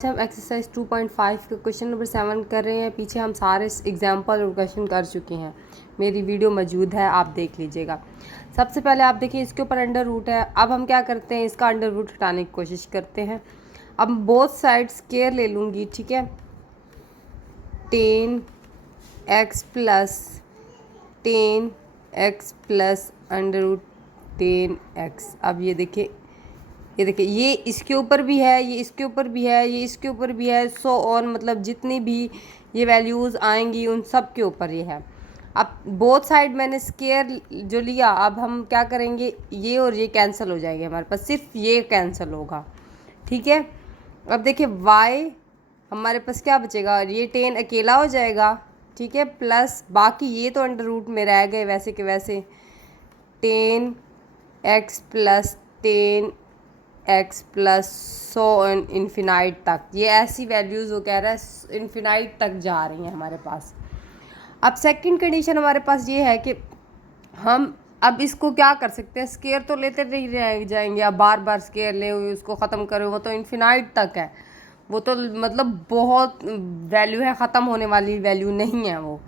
हम एक्सरसाइज 2.5 के question number 7 कर रहे हैं। पीछे हम सारे एग्जाम्पल और क्वेश्चन कर चुके हैं, मेरी वीडियो मौजूद है, आप देख लीजिएगा। सबसे पहले आप देखिए इसके ऊपर अंडर रूट है। अब हम क्या करते हैं, इसका अंडर रूट हटाने की कोशिश करते हैं। अब बोथ साइड स्क्वायर ले लूँगी, ठीक है। 10x plus 10x plus under root 10x। अब ये देखिए ये इसके ऊपर भी है, ये इसके ऊपर भी है, ये इसके ऊपर भी है, सो ऑन, मतलब जितनी भी ये वैल्यूज़ आएंगी उन सब के ऊपर ये है। अब बोथ साइड मैंने स्क्वायर जो लिया, अब हम क्या करेंगे, ये और ये कैंसिल हो जाएंगे, हमारे पास सिर्फ ये कैंसिल होगा, ठीक है। अब देखिए y हमारे पास क्या बचेगा, ये 10 अकेला हो जाएगा, ठीक है, प्लस बाकी ये तो अंडर रूट में रह गए वैसे के वैसे। 10x plus 10x plus so infinite तक, ये ऐसी वैल्यूज़ वो कह रहा है इन्फिनाइट तक जा रही हैं हमारे पास। अब सेकंड कंडीशन हमारे पास ये है कि हम अब इसको क्या कर सकते हैं, स्क्वायर तो लेते नहीं रह जाएंगे, अब बार बार स्क्वायर ले उसको ख़त्म करें, वो तो इन्फिनाइट तक है, वो तो मतलब बहुत वैल्यू है, ख़त्म होने वाली वैल्यू नहीं है वो।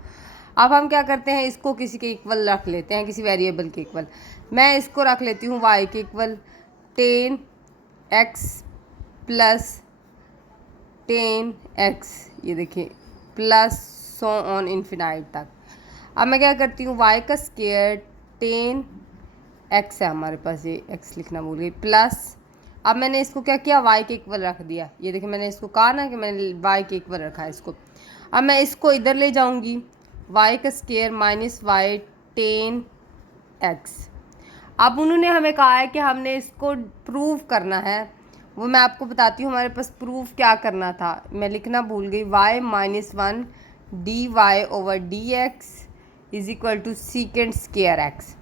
अब हम क्या करते हैं, इसको किसी के इक्वल रख लेते हैं, किसी वेरिएबल के इक्वल। मैं इसको रख लेती हूँ y के इक्वल 10x प्लस 10x, ये देखिए प्लस सो ऑन इन्फिनाइट तक। अब मैं क्या करती हूँ, y का स्क्वायर 10x है हमारे पास, ये x लिखना भूल गई, प्लस अब मैंने इसको क्या किया, y के इक्वल रख दिया। ये देखिए मैंने इसको कहा ना कि मैंने y के इक्वल रखा है इसको। अब मैं इसको इधर ले जाऊंगी, y का स्क्वायर माइनस y 10x। अब उन्होंने हमें कहा है कि हमने इसको प्रूव करना है, वो मैं आपको बताती हूँ। हमारे पास प्रूफ क्या करना था, मैं लिखना भूल गई, y minus 1 dy over dx is equal to second square x।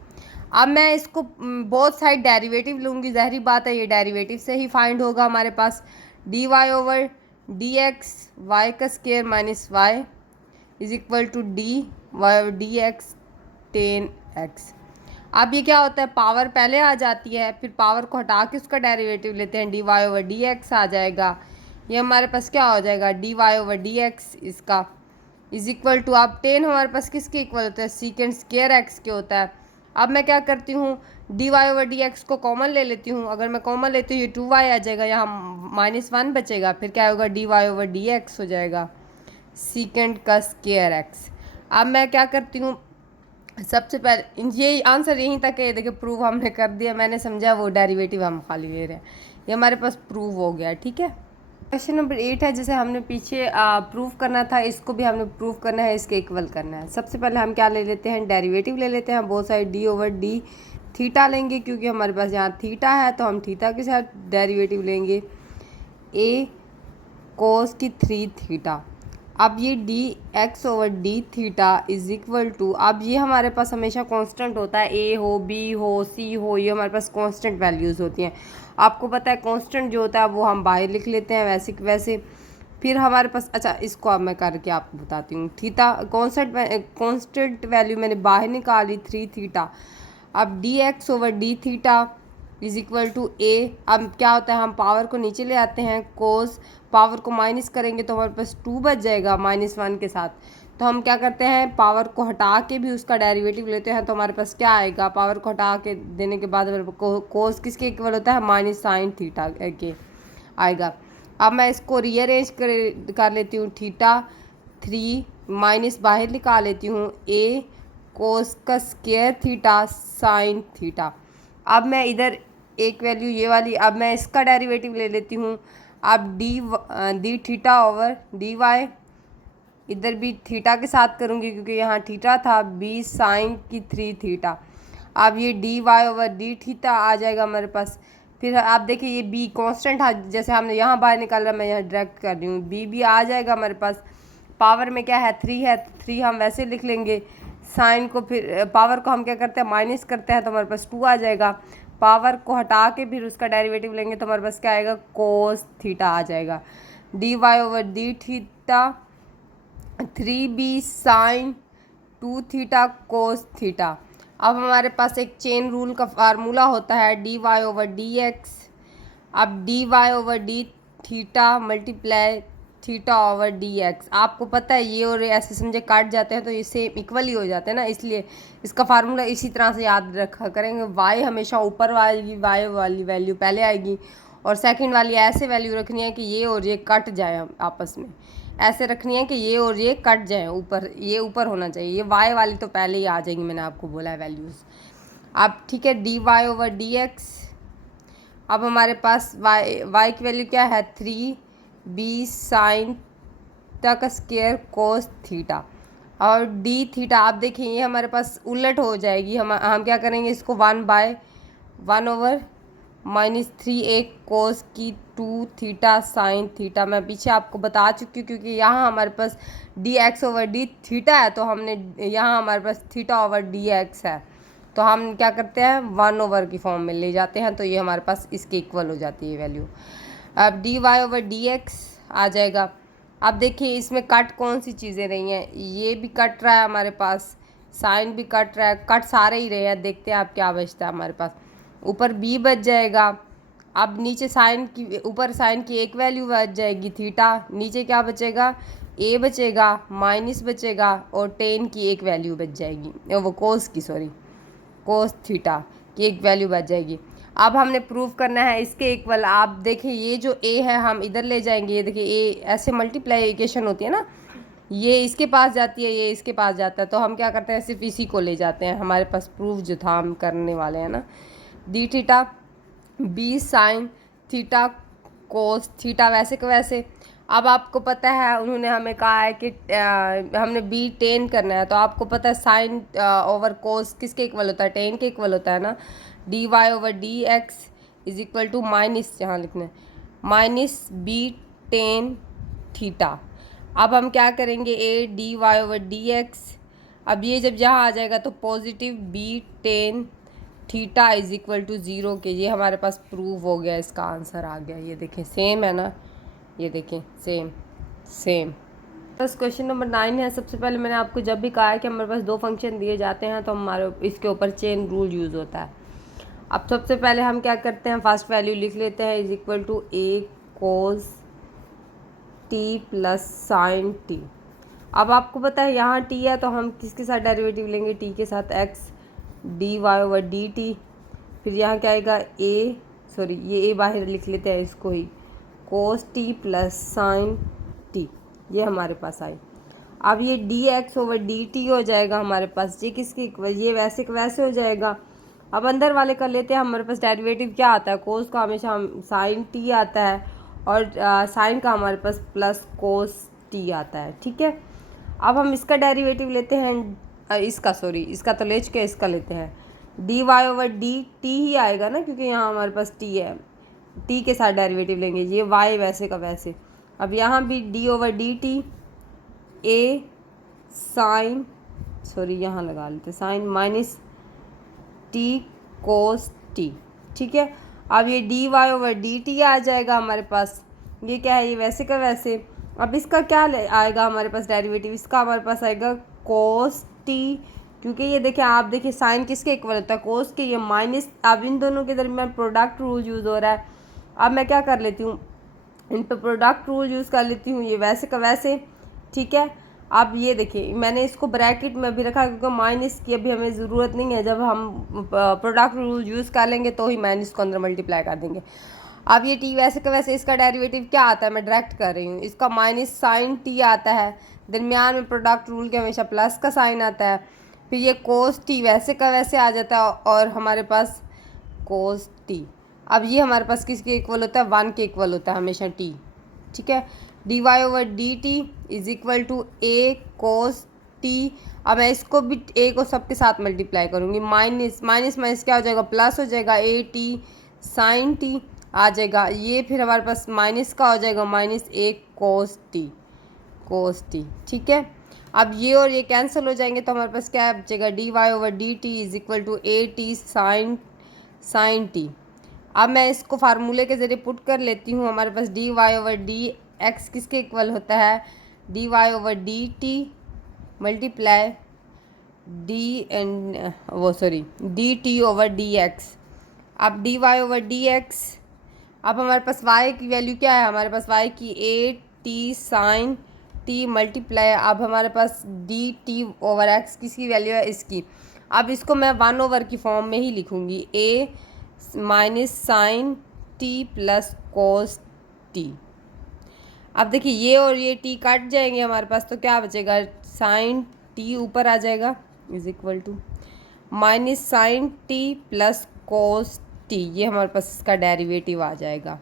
अब मैं इसको बोथ साइड डेरिवेटिव लूँगी, ज़ाहिर बात है ये डेरिवेटिव से ही फाइंड होगा हमारे पास। dy ओवर dx y का square minus y is equal to dy over dx 10x। अब ये क्या होता है, पावर पहले आ जाती है, फिर पावर को हटा के उसका डेरिवेटिव लेते हैं, dy ओवर dx आ जाएगा। ये हमारे पास क्या हो जाएगा, dy ओवर dx इसका इज इक्वल टू, अब 10 हमारे पास किसके इक्वल होता है, सीकेंड स्क्वायर x के होता है। अब मैं क्या करती हूँ, dy ओवर dx को कॉमन ले लेती हूँ। अगर मैं कॉमन लेती हूँ ये 2y आ जाएगा, यहाँ माइनस 1 बचेगा, फिर क्या होगा, dy ओवर dx हो जाएगा सीकेंड का स्क्वायर x। अब मैं क्या करती हूँ, सबसे पहले ये आंसर यहीं तक है, देखिए प्रूव हमने कर दिया, मैंने समझा वो डेरिवेटिव हम खाली ले रहे हैं, ये हमारे पास प्रूव हो गया, ठीक है। क्वेश्चन नंबर 8 है, जिसे हमने पीछे प्रूव करना था, इसको भी हमने प्रूव करना है, इसके इक्वल करना है। सबसे पहले हम क्या ले लेते हैं, डेरिवेटिव ले लेते हैं, both side D over D theta लेंगे, क्योंकि हमारे पास यहाँ थीटा है तो हम थीटा के साथ डेरिवेटिव लेंगे, ए कोस की 3 थीटा। अब ये D X over D theta is equal to, अब ये हमारे पास हमेशा कांस्टेंट होता है, ए हो बी हो सी हो, ये हमारे पास कांस्टेंट वैल्यूज़ होती हैं। आपको पता है कांस्टेंट जो होता है वो हम बाहर लिख लेते हैं वैसे कि वैसे। फिर हमारे पास, अच्छा इसको अब मैं करके आपको बताती हूँ, थीटा कांस्टेंट वैल्यू मैंने बाहर निकाली 3 थीटा। अब D X over D theta is equal to A. अब क्या होता है, हम पावर को नीचे ले आते हैं, कोस पावर को माइनस करेंगे तो हमारे पास 2 बच जाएगा माइनस 1 के साथ। तो हम क्या करते हैं, पावर को हटा के भी उसका डेरिवेटिव लेते हैं, तो हमारे पास क्या आएगा, पावर को हटा के देने के बाद कोस किसके इक्वल होता है, माइनस साइन थीटा के आएगा। अब मैं इसको रीअरेंज कर लेती हूँ, थीटा 3 माइनस बाहर निकाल लेती हूँ, ए कोस का स्क्वायर थीटा साइन थीटा। अब मैं इधर एक वैल्यू ये वाली, अब मैं इसका डेरिवेटिव ले लेती हूँ। अब D theta over D Y, इधर भी थीटा के साथ करूँगी क्योंकि यहाँ थीटा था, बी साइन की 3 थीटा। अब ये D Y over D theta आ जाएगा हमारे पास। फिर आप देखिए ये बी कांस्टेंट है, जैसे हमने यहाँ बाहर निकाला, मैं यहाँ डायरेक्ट कर रही हूँ, बी भी आ जाएगा हमारे पास। पावर में क्या है, 3 है, 3 हम वैसे लिख लेंगे। साइन को फिर पावर को हम क्या करते हैं, माइनस करते हैं, तो हमारे पास 2 आ जाएगा। पावर को हटा के फिर उसका डेरिवेटिव लेंगे तो हमारे पास क्या आएगा, कोस थीटा आ जाएगा। D Y over D theta 3b sine 2 theta cos theta. अब हमारे पास एक चेन रूल का फार्मूला होता है, D Y over D x. अब D Y over D theta multiply theta over D X. आपको पता है ये और ऐसे समझे काट जाते हैं तो ये सेम इक्वल ही हो जाते हैं ना, इसलिए इसका फार्मूला इसी तरह से याद रखा करेंगे। वाई हमेशा ऊपर वाली वाई वाली वैल्यू पहले आएगी और सेकंड वाली ऐसे वैल्यू रखनी है कि ये और ये कट जाए आपस में, ऐसे रखनी है कि ये और ये कट जाए, ऊपर ये ऊपर होना चाहिए, ये वाई वाली तो पहले ही आ जाएगी, मैंने आपको बोला है वैल्यूज़। अब ठीक है, D Y over D x. अब हमारे पास वाई की वैल्यू क्या है 3b साइन का स्क्वायर कोस थीटा और डी थीटा। आप देखिए ये हमारे पास उलट हो जाएगी, हम क्या करेंगे इसको 1/1 ओवर -3a कोस की 2 थीटा साइन थीटा। मैं पीछे आपको बता चुकी हूँ क्योंकि यहाँ हमारे पास D X over D theta है तो हमने यहाँ हमारे पास थीटा ओवर डी एक्स है तो हम क्या करते हैं 1 ओवर की फॉर्म में ले जाते हैं तो ये हमारे पास इसके इक्वल हो जाती है वैल्यू। अब D Y over D X आ जाएगा। अब देखिए इसमें कट कौन सी चीज़ें रही हैं, ये भी कट रहा है हमारे पास, साइन भी कट रहा है, कट सारे ही रहे हैं। देखते हैं आप क्या बचता है हमारे पास, ऊपर बी बच जाएगा। अब नीचे साइन की, ऊपर साइन की एक वैल्यू बच जाएगी थीटा, नीचे क्या बचेगा ए बचेगा, माइनस बचेगा और टेन की एक वैल्यू बच जाएगी, वो कोस की सॉरी कोस थीटा की एक वैल्यू बच जाएगी। अब हमने प्रूव करना है इसके इक्वल। आप देखिए ये जो ए है हम इधर ले जाएंगे, ये देखिए ए ऐसे मल्टीप्लाइकेशन होती है ना, ये इसके पास जाती है ये इसके पास जाता है तो हम क्या करते हैं सिर्फ इसी को ले जाते हैं। हमारे पास प्रूफ जो था हम करने वाले हैं ना, d theta b sine theta cos theta वैसे को वैसे। अब आपको पता है उन्होंने हमें कहा है कि हमने बी टेन करना है तो आपको पता है साइन ओवर कोस किसके इक्वल होता है, टेन के इक्वल होता है ना। D Y over D x is equal to minus, यहाँ लिखना है माइनस बी टेन थीटा। अब हम क्या करेंगे a d Y over D x, अब ये जब यहाँ आ जाएगा तो positive b tan theta is equal to 0 के। ये हमारे पास प्रूव हो गया, इसका आंसर आ गया। ये देखें सेम है ना, ये देखें सेम सेम। बस क्वेश्चन नंबर 9 है। सबसे पहले मैंने आपको जब भी कहा है कि हमारे पास दो फंक्शन दिए जाते हैं तो हमारे इसके ऊपर चेन रूल यूज़ होता है। अब सबसे पहले हम क्या करते हैं फर्स्ट वैल्यू लिख लेते हैं is equal to a cos t plus sine t. अब आपको पता है यहाँ टी है तो हम किसके साथ डेरिवेटिव लेंगे, टी के साथ x d Y over D t. फिर यहाँ क्या आएगा ये ए बाहर लिख लेते हैं इसको ही, कोस टी प्लस साइन टी, ये हमारे पास आई। अब ये D X over D T हो जाएगा हमारे पास, ये किसकी इक्वल, ये वैसे का वैसे हो जाएगा। अब अंदर वाले कर लेते हैं, हमारे पास डेरिवेटिव क्या आता है, कोस का हमेशा हम साइन टी आता है और साइन का हमारे पास प्लस कोस टी आता है, ठीक है। अब हम इसका डेरिवेटिव लेते हैं, इसका तो ले चुके, इसका लेते हैं D Y over D T ही आएगा ना क्योंकि यहाँ हमारे पास टी है, टी के साथ डेरिवेटिव लेंगे, ये वाई वैसे का वैसे। अब यहाँ भी D over D T A sine यहाँ लगा लेते sine minus T cos T, ठीक है। अब ये D Y over D T आ जाएगा हमारे पास, ये क्या है, ये वैसे का वैसे। अब इसका क्या आएगा हमारे पास डेरिवेटिव, इसका हमारे पास आएगा कोस टी, क्योंकि ये देखिए आप देखिए साइन किसके इक्वल होता है, कोस के, ये माइनस। अब इन दोनों के दरमियान प्रोडक्ट रूल यूज़ हो रहा है। अब मैं क्या कर लेती हूँ, इन पर प्रोडक्ट रूल यूज़ कर लेती हूँ, ये वैसे का वैसे, ठीक है। अब ये देखिए मैंने इसको ब्रैकेट में भी रखा क्योंकि माइनस की अभी हमें ज़रूरत नहीं है, जब हम प्रोडक्ट रूल यूज़ कर लेंगे तो ही माइनस को अंदर मल्टीप्लाई कर देंगे। अब ये टी वैसे का वैसे, इसका डेरिवेटिव क्या आता है, मैं डायरेक्ट कर रही हूँ, इसका माइनस साइन टी आता है, दरमियान में प्रोडक्ट रूल के हमेशा प्लस का साइन आता है। फिर ये कोस टी वैसे का वैसे आ जाता है और हमारे पास कोस टी। अब ये हमारे पास किसके इक्वल होता है, 1 के इक्वल होता है हमेशा टी, ठीक है। D Y over D t is equal to a cos t. अब मैं इसको भी ए को सबके साथ मल्टीप्लाई करूँगी, माइनस माइनस माइनस क्या हो जाएगा, प्लस हो जाएगा, ए टी साइन टी आ जाएगा। ये फिर हमारे पास माइनस का हो जाएगा, माइनस ए कोस टी, ठीक है। अब ये और ये कैंसिल हो जाएंगे तो हमारे पास क्या बचेगा, d Y over D t is equal to a t sine t. अब मैं इसको फार्मूले के ज़रिए पुट कर लेती हूँ, हमारे पास D Y over D X किसके इक्वल होता है, D Y over D T multiply D T over D x. अब D Y over D x अब हमारे पास y की वैल्यू क्या है, हमारे पास y की a t sine t multiply, अब हमारे पास डी टी ओवर एक्स किसकी वैल्यू है, इसकी। अब इसको मैं 1 ओवर की फॉर्म में ही लिखूँगी, a minus sine t plus cos t। अब देखिए ये और ये t काट जाएंगे हमारे पास, तो क्या बचेगा, साइन t ऊपर आ जाएगा is equal to minus sine t plus cos t, ये हमारे पास इसका डेरिवेटिव आ जाएगा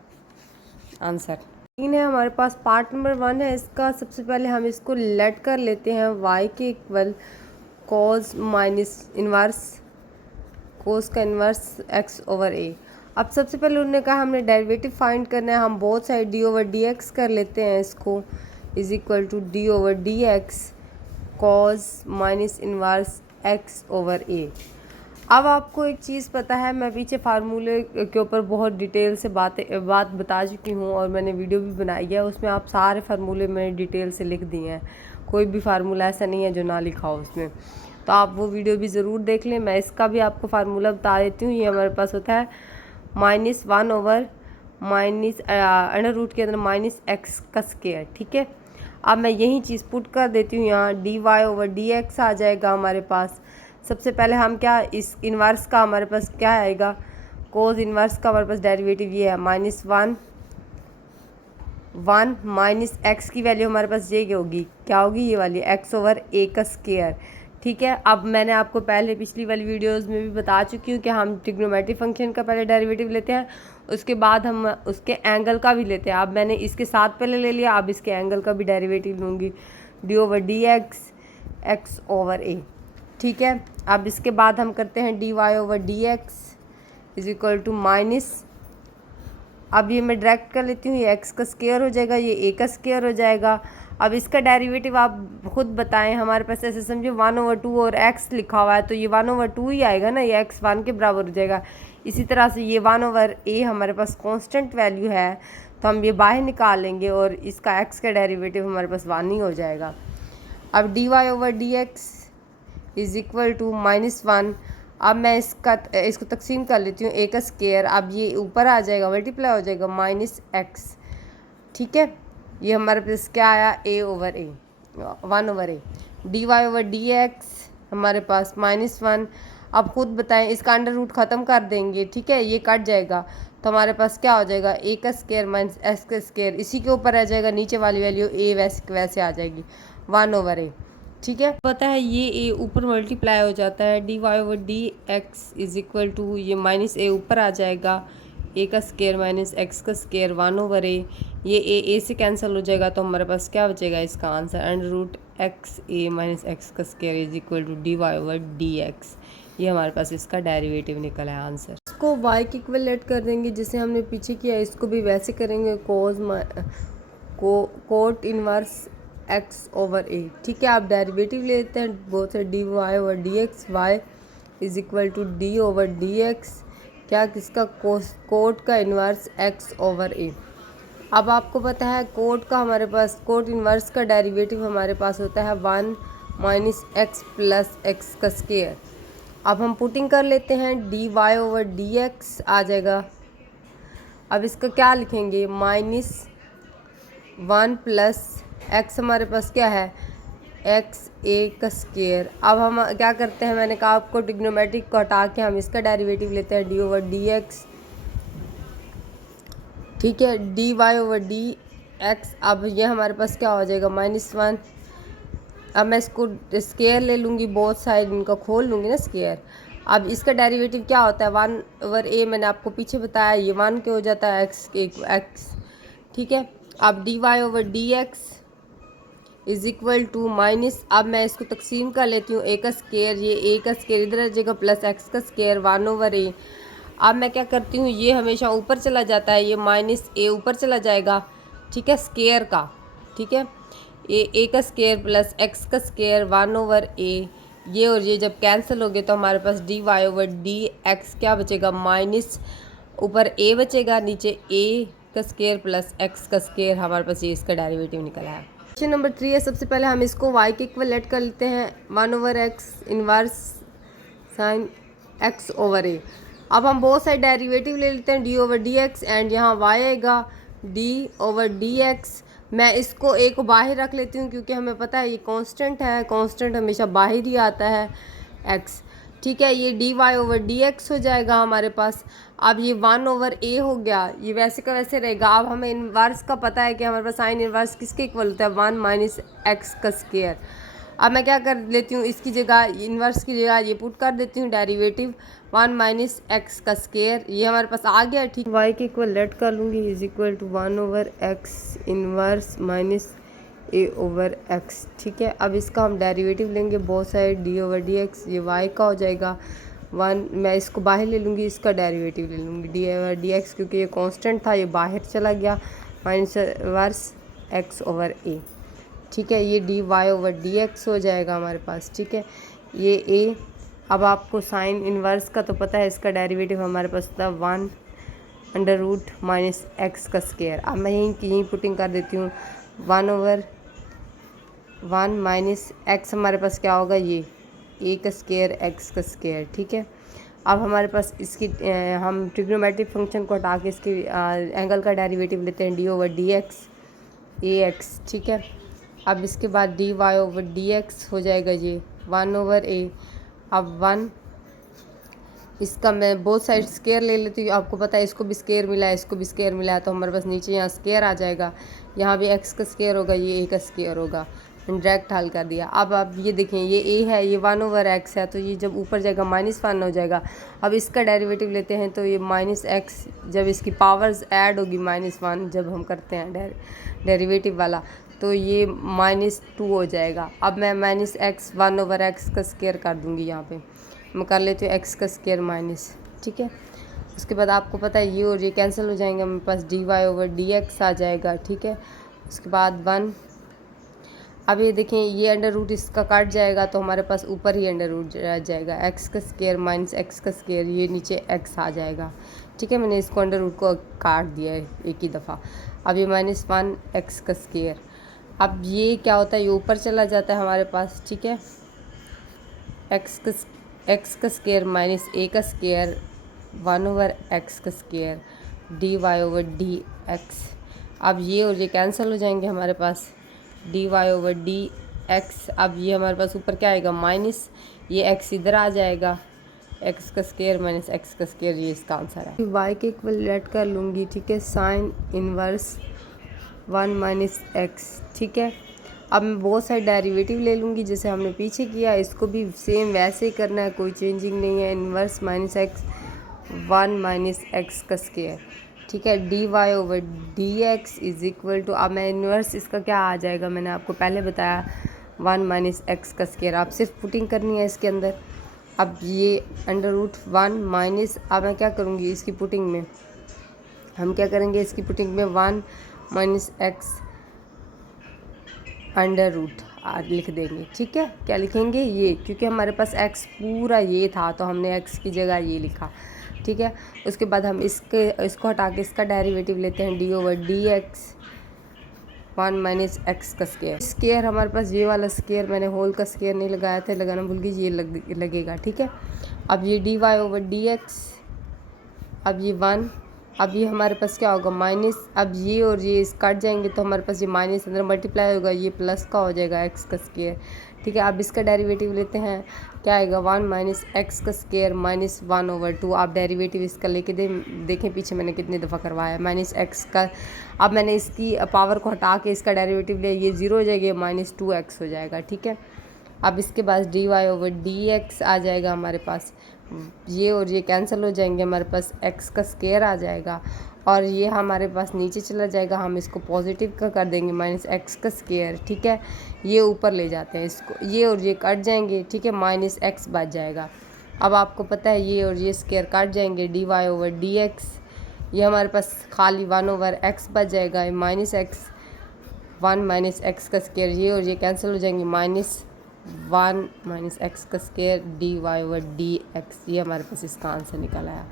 आंसर। तीन है हमारे पास, पार्ट नंबर 1 है इसका। सबसे पहले हम इसको लेट कर लेते हैं y के इक्वल कोस माइनस इन्वर्स कोस का इन्वर्स x ओवर a। अब सबसे पहले उन्होंने कहा हमने डेरिवेटिव फाइंड करना है, हम both side D over D X कर लेते हैं इसको, is equal to D over D X cos minus inverse x over A. अब आपको एक चीज़ पता है, मैं पीछे फार्मूले के ऊपर बहुत डिटेल से बात बता चुकी हूँ और मैंने वीडियो भी बनाई है, उसमें आप सारे फार्मूले मैंने डिटेल से लिख दिए हैं, कोई भी फार्मूला ऐसा नहीं है जो ना लिखा हो उसमें, तो आप वो वीडियो भी ज़रूर देख लें। मैं इसका भी आपको फार्मूला बता देती हूँ। ये हमारे पास होता है -1 ओवर माइनस अंडर रूट के अंदर माइनस एक्स का स्क्वायर, ठीक है। अब मैं यही चीज़ पुट कर देती हूँ यहाँ, D Y over D X आ जाएगा हमारे पास। सबसे पहले हम क्या, इस इन्वर्स का हमारे पास क्या आएगा, कोस इन्वर्स का हमारे पास डेरिवेटिव ये है -1 माइनस एक्स की वैल्यू हमारे पास ये होगी, क्या होगी, ये वाली एक्स ओवर ए का स्क्वायर, ठीक है। अब मैंने आपको पहले पिछली वाली वीडियोस में भी बता चुकी हूँ कि हम ट्रिग्नोमेट्रिक फंक्शन का पहले डेरिवेटिव लेते हैं, उसके बाद हम उसके एंगल का भी लेते हैं। अब मैंने इसके साथ पहले ले लिया, अब इसके एंगल का भी डेरिवेटिव लूँगी, D over D X X over ए, ठीक है। अब इसके बाद हम करते हैं D Y over D x is equal to minus, अब ये मैं डायरेक्ट कर लेती हूँ, ये एक्स का स्क्वायर हो जाएगा, ये ए का स्क्वायर हो जाएगा। अब इसका डेरिवेटिव आप खुद बताएं, हमारे पास ऐसे समझो 1/2 और x लिखा हुआ है, तो ये 1/2 ही आएगा ना, ये x 1 के बराबर हो जाएगा। इसी तरह से ये 1/a हमारे पास कांस्टेंट वैल्यू है, तो हम ये बाहर निकाल लेंगे और इसका x का डेरिवेटिव हमारे पास 1 ही हो जाएगा। अब D Y over D x is equal to -1, अब मैं इसको तकसीम कर लेती हूँ, ए का स्क्वायर, अब ये ऊपर आ जाएगा, मल्टीप्लाई हो जाएगा -x, ठीक है। ये हमारे पास क्या आया, a over a 1 over a, d Y over D x हमारे पास -1। अब खुद बताएं, इसका अंडर रूट ख़त्म कर देंगे, ठीक है, ये कट जाएगा, तो हमारे पास क्या हो जाएगा, a का स्क्वायर माइनस एक्स का स्क्वायर, इसी के ऊपर आ जाएगा, नीचे वाली वैल्यू a वैसे आ जाएगी 1 ओवर a, ठीक है। पता है ये a ऊपर मल्टीप्लाई हो जाता है, D Y over D x is equal to ये -a ऊपर आ जाएगा, ए का स्क्वायर माइनस एक्स का स्क्वायर 1 ओवर ए, ये ए से कैंसिल हो जाएगा, तो हमारे पास क्या बचेगा, इसका answer under root x a minus x का square is equal to d Y over D x. ये हमारे पास इसका डेरिवेटिव निकला है आंसर। इसको वाई के इक्वलेट कर देंगे जैसे हमने पीछे किया, इसको भी वैसे करेंगे, कोट इनवर्स एक्स ओवर ए, ठीक है। आप डेरिवेटिव लेते हैं बोथ है, D Y over D x, y is equal to D over D x, क्या किसका, कोट का इन्वर्स x ओवर a। अब आपको पता है कोट का हमारे पास, कोट इन्वर्स का डेरिवेटिव हमारे पास होता है 1 माइनस एक्स प्लस एक्स का स्क्वायर। अब हम पुटिंग कर लेते हैं, D Y over D X आ जाएगा, अब इसका क्या लिखेंगे, -1 प्लस एक्स हमारे पास क्या है, एक्स ए का स्क्वायर। अब हम क्या करते हैं, मैंने कहा आपको ट्रिग्नोमेट्रिक को हटा के हम इसका डेरिवेटिव लेते हैं, डी ओवर डी एक्स, ठीक है, D Y over D x. अब ये हमारे पास क्या हो जाएगा, -1। अब मैं इसको स्क्वायर ले लूँगी, बोथ साइड इनका खोल लूँगी ना स्क्वायर। अब इसका डेरिवेटिव क्या होता है, 1 ओवर ए, मैंने आपको पीछे बताया, ये 1 के हो जाता है, एक्स, ठीक है। अब D Y over D x is equal to minus, अब मैं इसको तकसीम कर लेती हूँ, ए का स्क्वायर, ये ए का स्क्वायर इधर आ जाएगा, प्लस एक्स का स्क्वायर 1 ओवर ए। अब मैं क्या करती हूँ, ये हमेशा ऊपर चला जाता है, ये -a ऊपर चला जाएगा, ठीक है, स्क्वायर का, ठीक है, ए का स्क्वायर प्लस एक्स का स्क्वायर 1 ओवर ए, ये और ये जब कैंसिल हो गए तो हमारे पास D Y over D x क्या बचेगा, माइनस ऊपर a बचेगा, नीचे a का स्क्वायर प्लस एक्स का स्क्वायर, हमारे पास ये इसका डेरिवेटिव निकला है। क्वेश्चन नंबर 3 है, सबसे पहले हम इसको y के इक्वलेट कर लेते हैं, 1 over x inverse sine x over a। अब हम बहुत सारे डेरिवेटिव ले लेते हैं, d over D x, and यहाँ वाई आएगा डी ओवर डी एक्स। मैं इसको ए को बाहर रख लेती हूँ क्योंकि हमें पता है ये कांस्टेंट है, कांस्टेंट हमेशा बाहर ही आता है एक्स। ठीक है, ये D Y over D x हो जाएगा हमारे पास। अब ये 1 ओवर ए हो गया, ये वैसे का वैसे रहेगा। अब हमें इन्वर्स का पता है कि हमारे पास साइन इन्वर्स किसके इक्वल होता है, 1 माइनस एक्स का स्क्वायर। अब मैं क्या कर लेती हूँ, इसकी जगह इन्वर्स की जगह ये पुट कर देती हूँ डेरिवेटिव 1 माइनस एक्स का स्क्वायर, ये हमारे पास आ गया। ठीक, वाई के इक्वल लेट कर लूँगी, is equal to 1 over x inverse minus a over x. ठीक है, अब इसका हम डेरिवेटिव लेंगे बहुत सारे, डी ओवर डी एक्स, ये वाई का हो जाएगा 1, मैं इसको बाहर ले लूँगी, इसका डेरिवेटिव ले लूँगी डी ओवर डी एक्स, क्योंकि ये कांस्टेंट था ये बाहर चला गया, माइनस इन्वर्स एक्स ओवर ए। ठीक है, ये D Y over D x हो जाएगा हमारे पास। ठीक है, ये ए। अब आपको साइन इन्वर्स का तो पता है, इसका डेरिवेटिव हमारे पास था 1 अंडर रूट माइनस एक्स का स्क्वायर। अब मैं यहीं पुटिंग कर देती हूँ, 1 ओवर 1 माइनस एक्स हमारे पास क्या होगा, ये ए का स्क्वायर एक्स का स्क्वायर। ठीक है, अब हमारे पास इसकी हम ट्रिग्नोमेट्रिक फंक्शन को हटा के इसके एंगल का डेरिवेटिव लेते हैं, d over D x a x. ठीक है, अब इसके बाद D Y over D x हो जाएगा ये 1 ओवर ए। अब 1, इसका मैं बोथ साइड स्क्वायर ले लेती हूँ, आपको पता है इसको भी स्क्वायर मिला है, इसको भी स्क्वायर मिला है, तो हमारे पास नीचे यहाँ स्क्वायर आ जाएगा, यहाँ भी एक्स का स्क्वायर होगा, ये ए का स्क्वायर होगा। डायरेक्ट हल कर दिया। अब आप ये देखें, ये ए है, ये 1 ओवर एक्स है, तो ये जब ऊपर जाएगा -1 हो जाएगा। अब इसका डेरिवेटिव लेते हैं, तो ये माइनस एक्स, जब इसकी पावर्स ऐड होगी -1 जब हम करते हैं डेरिवेटिव वाला, तो ये -2 हो जाएगा। अब मैं माइनस एक्स 1 ओवर एक्स का स्क्वायर कर दूँगी, यहाँ पे मैं कर लेती हूँ एक्स का स्क्वायर माइनस। ठीक है, उसके बाद आपको पता है ये और ये कैंसिल हो जाएंगे, मेरे पास D Y over D X आ जाएगा। ठीक है, उसके बाद 1, अब ये देखें ये अंडर रूट इसका काट जाएगा, तो हमारे पास ऊपर ही अंडर रूट रह जाएगा, एक्स का स्क्वायर माइनस एक्स का स्क्वायर, ये नीचे एक्स आ जाएगा। ठीक है, मैंने इसको अंडर रूट को काट दिया है एक ही दफ़ा। अब ये -1 एक्स का स्क्वायर, अब ये क्या होता है, ये ऊपर चला जाता है हमारे पास। ठीक है, एक्स का स्क्वायर माइनस ए का स्क्वायर 1 ओवर एक्स का square D Y over D x. अब ये और ये कैंसिल हो जाएंगे हमारे पास, D Y over D x. अब ये हमारे पास ऊपर क्या आएगा, माइनस, ये एक्स इधर आ जाएगा, एक्स का स्क्वायर माइनस एक्स का स्क्वायर, ये इसका आंसर है। वाई के इक्वल लेट कर लूँगी। ठीक है, साइन इनवर्स 1 माइनस एक्स। ठीक है, अब मैं बहुत सारे डेरिवेटिव ले लूँगी जैसे हमने पीछे किया, इसको भी सेम वैसे ही करना है, कोई चेंजिंग नहीं है। Inverse minus x 1 minus x का स्क्वायर। ठीक है, D Y over D x is equal to, अब मैं इन्वर्स इसका क्या आ जाएगा, मैंने आपको पहले बताया 1 माइनस एक्स का स्क्वायर, आप सिर्फ पुटिंग करनी है इसके अंदर। अब ये अंडर रूट 1 माइनस, अब मैं क्या करूँगी इसकी पुटिंग में, हम क्या करेंगे इसकी पुटिंग में 1 माइनस एक्स अंडर रूट लिख देंगे। ठीक है, क्या लिखेंगे ये, क्योंकि हमारे पास एक्स पूरा ये था तो हमने एक्स की जगह ये लिखा। ठीक है, उसके बाद हम इसको हटा के इसका डेरिवेटिव लेते हैं, d over D x 1 minus x का स्क्वायर। स्क्वायर हमारे पास ये वाला स्क्वायर, मैंने होल का स्क्वायर नहीं लगाया था, लगाना भूल गई, ये लगेगा। ठीक है, अब ये D Y over D x, अब ये 1, अब ये हमारे पास क्या होगा माइनस, अब ये और ये कट जाएंगे तो हमारे पास ये माइनस अंदर मल्टीप्लाई होगा, ये प्लस का हो जाएगा एक्स का स्क्वायर। ठीक है, अब इसका डेरिवेटिव लेते हैं, क्या आएगा 1 माइनस एक्स का स्क्वायर माइनस 1 ओवर 2। आप डेरिवेटिव इसका लेके देखें पीछे मैंने कितनी दफ़ा करवाया है, माइनस एक्स का। अब मैंने इसकी पावर को हटा के इसका डेरिवेटिव लिया, ये 0 हो जाएगा, -2x हो जाएगा। ठीक है, अब इसके बाद D Y over D X आ जाएगा हमारे पास, ये और ये कैंसिल हो जाएंगे, हमारे पास एक्स का स्क्वायर आ जाएगा और ये हमारे पास नीचे चला जाएगा, हम इसको पॉजिटिव का कर देंगे माइनस एक्स का स्क्वायर। ठीक है, ये ऊपर ले जाते हैं इसको, ये और ये कट जाएंगे। ठीक है, माइनस एक्स बच जाएगा। अब आपको पता है ये और ये स्क्वायर कट जाएंगे, d Y over D x, ये हमारे पास खाली 1 ओवर एक्स बच जाएगा, माइनस एक्स 1 माइनस एक्स का स्क्वायर, ये और ये कैंसिल हो जाएंगे, -1 माइनस एक्स का square D Y over D x. ये हमारे पास इसका आंसर निकल आया।